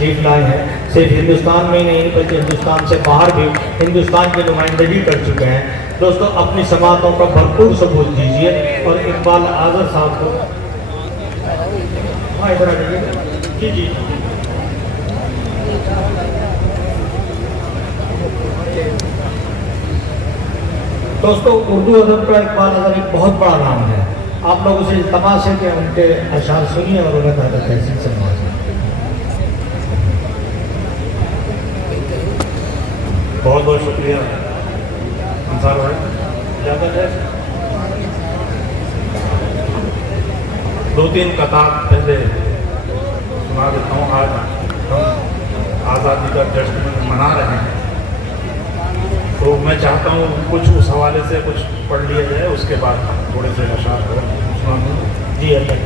तशरीफ लाए हैं। सिर्फ हिंदुस्तान में ही नहीं बल्कि हिंदुस्तान से बाहर भी हिंदुस्तान की नुमाइंदगी कर चुके हैं। दोस्तों अपनी समातों का भरपूर सबूत दीजिए और इकबाल आज़र साहब को हाँ इधर आ जाइए जी। दोस्तों उर्दू अदब का इकबाल आज़र एक बहुत बड़ा नाम है। आप लोग उसे इल्तमास है कि उनके अशार सुनिए और उन्हें बेहतर तहसील से नवाजिए। बहुत बहुत शुक्रिया अंसार भाई। इजाज़त है 2-3 कतार पहले सुना देता हूँ। आज हम आज़ादी का जश्न मना रहे हैं, तो मैं चाहता हूँ कुछ उस हवाले से कुछ पढ़ लिया जाए, उसके बाद थोड़े से अशार सुना दूँ। जी अल्लाह।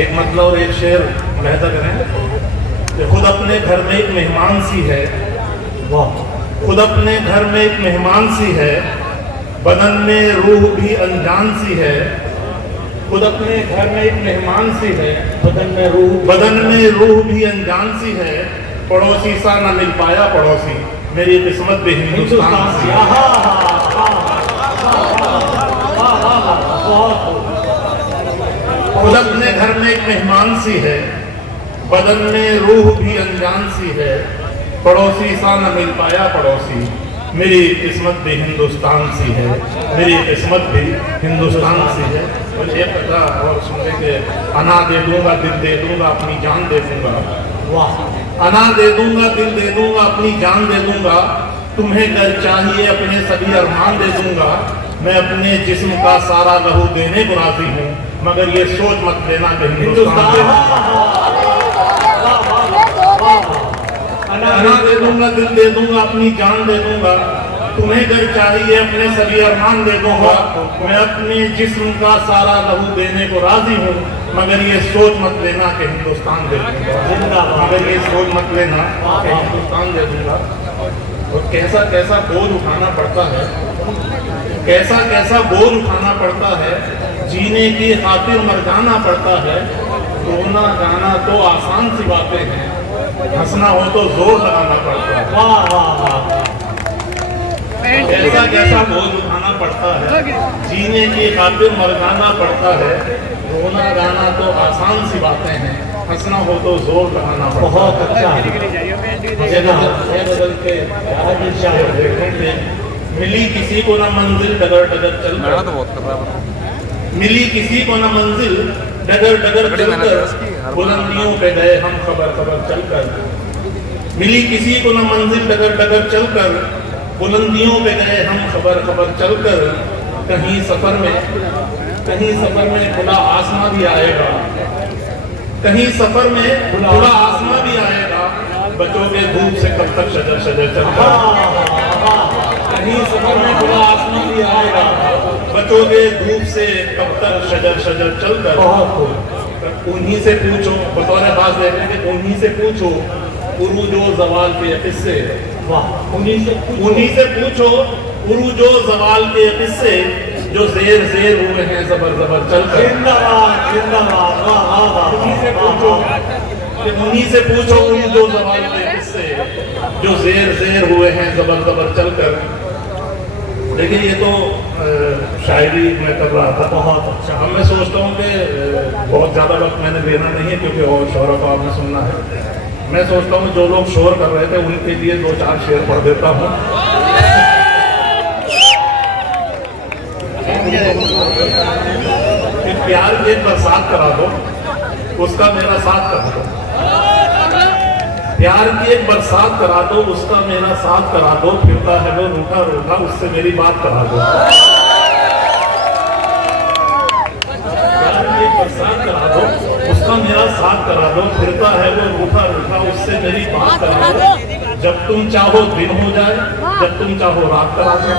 एक मतलब और एक शेर मुलाहिज़ा करें कि खुद अपने घर में एक मेहमान सी है, वाह, खुद अपने घर में एक मेहमान सी है, बदन में रूह भी अनजान सी है। खुद अपने घर में एक मेहमान सी है, बदन में रूह भी अनजान सी है। पड़ोसी सा न मिल पाया पड़ोसी, मेरी किस्मत भी हिंदुस्तान सी है। खुद अपने घर में एक मेहमान सी है, बदन में रूह भी अनजान सी है। पड़ोसी सा न मिल पाया पड़ोसी, मेरी किस्मत भी हिंदुस्तान सी है, मेरी किस्मत भी हिंदुस्तान सी है। और ये पता और सुनने के अना दे दूंगा दिल दे दूंगा अपनी जान दे दूंगा। वाह, अना दे दूंगा दिल दे दूंगा अपनी जान दे दूंगा। तुम्हें घर चाहिए अपने सभी अरमान दे दूंगा। मैं अपने जिस्म का सारा लहू देने को राजी हूँ, मगर ये सोच मत लेना कि हिंदुस्तान अना दे दूंगा दिल दे दूंगा अपनी जान दे दूंगा। तुम्हें घर चाहिए अपने सभी अरमान दे दूंगा। मैं अपने जिस्म का सारा लहू देने को राजी हूँ, मगर ये सोच मत लेना कि हिंदुस्तान दे दूंगा। मगर ये सोच मत लेना कि हिंदुस्तान दे दूंगा। और कैसा कैसा बोझ उठाना पड़ता है, कैसा कैसा बोझ उठाना पड़ता है। जीने की खातिर मर जाना पड़ता है। रोना गाना तो आसान सी बातें हैं, हंसना हो तो जोर लगाना पड़ता है। वाह वाह वाह। कैसा कैसा बोझ उठाना पड़ता है, जीने की खातिर मर जाना पड़ता है। रोना गाना तो आसान सी बातें हैं, हंसना हो तो जोर लगाना पड़ता है। बहुत अच्छा है। बदल के देखेंगे। मिली किसी को ना मंजिल डगर डगर चल, मिली किसी को ना मंजिल डगर डगर चलकर, बुलंदियों पे गए हम खबर खबर चलकर। मिली किसी को न मंजिल डगर डगर चलकर, बुलंदियों पे गए हम खबर खबर चलकर। कहीं सफर में खुला आसमां भी आएगा, कहीं सफर में खुला आसमां भी आएगा। बचोगे धूप से कब तक शजर शजर चलकर। कहीं सफर में खुला आसमां भी आएगा, बचोगे धूप से कब तक शजर शजर चलकर। उन्हीं से पूछो, बतौर बात देखने के उन्हीं से पूछो उरूजो जवाल के किस्से। वाह, उन्हीं से पूछो उरूजो जवाल के किस्से, जो जेर जेर हुए हैं जबर जबर चलकर। जिंदाबाद जिंदाबाद, वाह वाह वाह। उन्हीं से पूछो उरूजो जवाल के किस्से, जो जेर जेर हुए हैं जबर जबर चलकर। देखिए ये तो शायरी मैं कर रहा था। बहुत अच्छा। अब मैं सोचता हूँ कि बहुत ज़्यादा वक्त मैंने देना नहीं है, क्योंकि और शोर को आपने सुनना है। मैं सोचता हूँ जो लोग शोर कर रहे थे उनके लिए 2-4 शेर पढ़ देता हूँ। प्यार की एक बरसात करा दो, उसका मेरा साथ करा दो। प्यार की एक बरसात करा दो, उसका मेरा साथ करा दो। फिरता है वो रूठा रूठा, उससे मेरी बात करा दो। प्यार की एक बरसात करा दो, उसका मेरा साथ करा दो। फिरता है वो रूठा रूठा, उससे मेरी बात करा दो। जब तुम चाहो दिन हो जाए, जब तुम चाहो रात करा दो।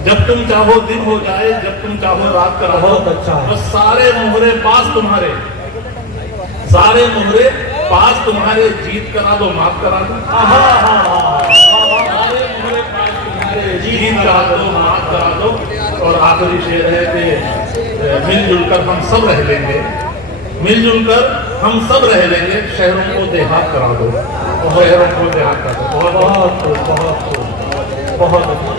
जब तुम चाहो दिन हो जाए, जब तुम चाहो रात करा दो। बहुत अच्छा है। बस सारे मोहरे पास तुम्हारे, सारे मोहरे पास तुम्हारे। जीत करा दो माफ करा दो। जीत करा दो माफ करा दो। और आखिरी शेर है कि मिलजुल कर हम सब रह लेंगे, मिलजुल कर हम सब रह लेंगे, शहरों को देहात करा दो, शहरों को देहात करा दो। बहुत बहुत खूब, बहुत खूब, बहुत अच्छा।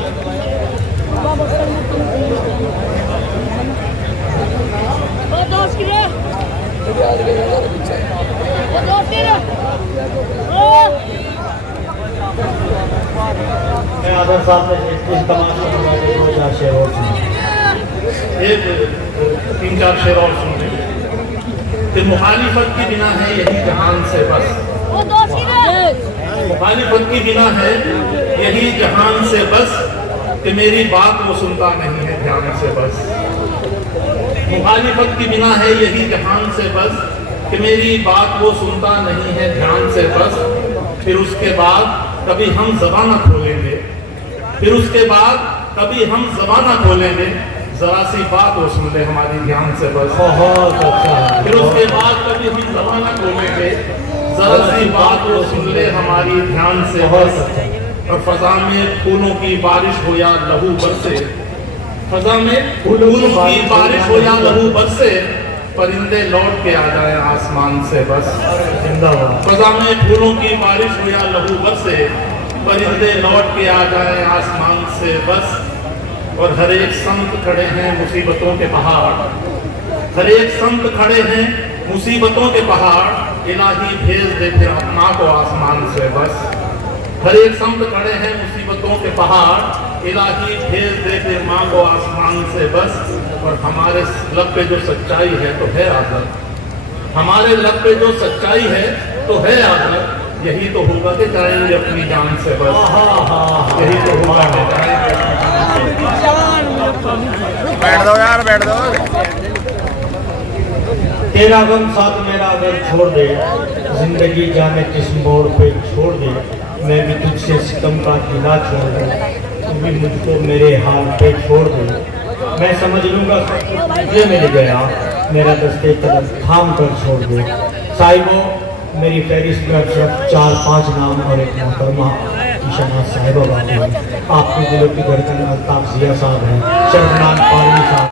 मैं आदर साहब ने इस तमाशे में 2-4 शेर और सुने। एक 3-4 शेर और सुने कि मुखालिफत की बिना है यही जहान से बस, मुखालिफत की बिना है यही जहान से बस, कि मेरी बात वो सुनता नहीं है ध्यान से बस। मुखालिफत की बिना है यही जहान से बस, कि मेरी बात वो सुनता नहीं है ध्यान से बस। फिर उसके बाद कभी हम ज़बान खोलेंगे, फिर उसके बाद कभी हम ज़बान खोलेंगे, जरा सी बात वो सुन ले हमारी ध्यान से बस। बहुत अच्छा है। फिर उसके बाद कभी हम ज़बान खोलेंगे, जरा सी बात वो सुन ले हमारी ध्यान से बस। और फजा में फूलों की बारिश हो या लहू बरसे, फजा में फूलों की बारिश हो या लहू बरसे, परिंदे लौट के आ जाए आसमान से बस। जिंदाबाद। फजा में फूलों की बारिश हो या लहू बरसे, परिंदे लौट के आ जाए आसमान से बस। और हर एक संत खड़े हैं मुसीबतों के पहाड़, हर एक संत खड़े हैं मुसीबतों के पहाड़, इलाही भेज दे फिर अपना को आसमान से बस। हर एक संत खड़े हैं मुसीबतों के पहाड़, इलाही भेज दे फिर माँ को आसमान से बस। और हमारे लब पे जो सच्चाई है तो है आदर, हमारे लब पे जो सच्चाई है तो है आदर, यही तो होगा कि जाएंगे अपनी जान से बस। यही तो होगा कि जाएंगे अपनी जान से। बैठ दो यार, बैठ दो। तेरा गम साथ मेरा अगर छोड़ दे, जिंदगी जाने किस मोड़ पे छोड़ दे, मैं भी तुझसे सितम का गिला छोड़ दूं, तू भी मुझको मेरे हाल पे छोड़ दे। मैं समझ लूंगा तुझे मिल गया, मेरा दस्ते कदम थाम कर छोड़ दे। साहिबो, मेरी फहरिस्त में अब सिर्फ 4-5 नाम और एक मोहतरमा की शनाख्त साहिबा बाकी है। आपके दिलों की धड़कन अल्ताफ जिया साहब हैं, शर्फनान पालवी साहब।